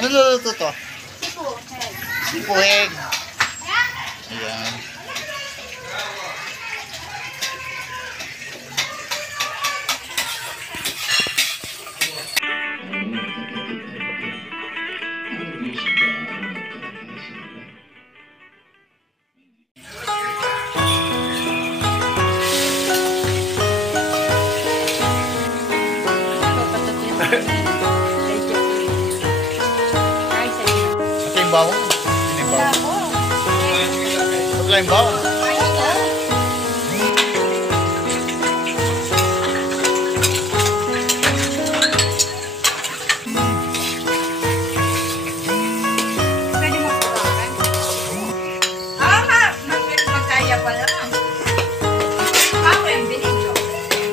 Ano luluto to? Sipo, egg. Sipo egg. Ayan. Ito yung bawang. Ito yung bawang. Ito lang yung bawang.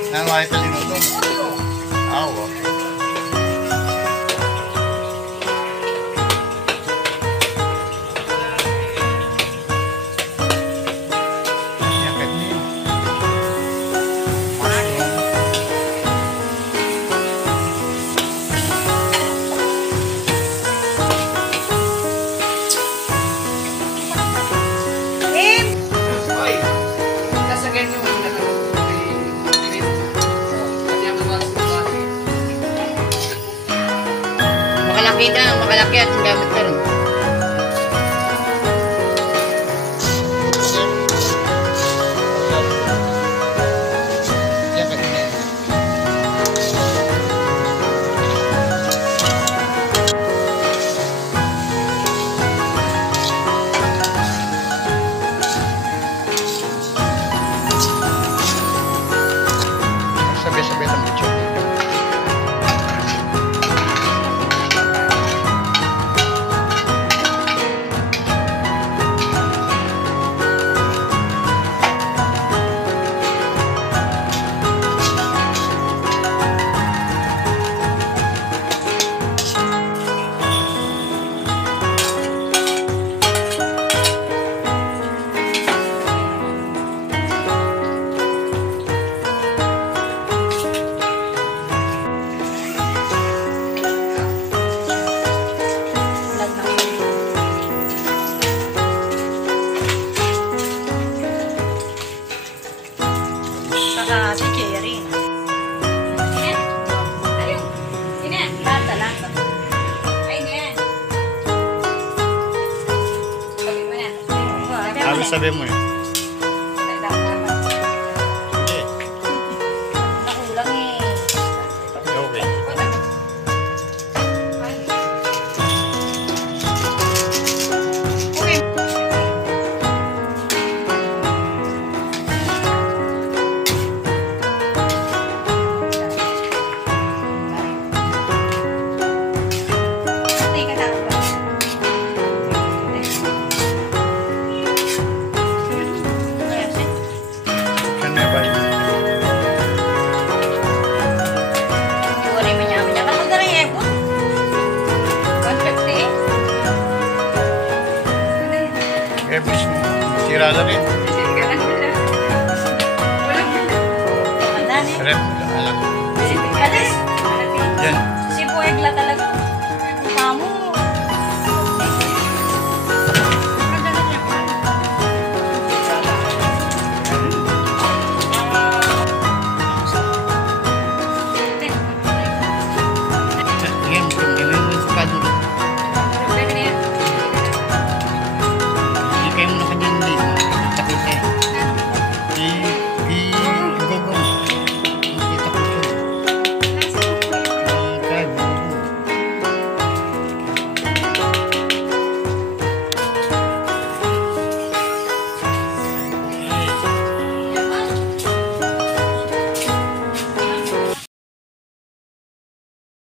Nang makita linuto? Ah, okay. Makalaki na, makalaki at gamit ka rin. Sabay-sabay ng butchok. Saka si Cherry. Lata lang. Ano sabi mo eh? Hindi. Nakulang eh. Okay. Sira na rin.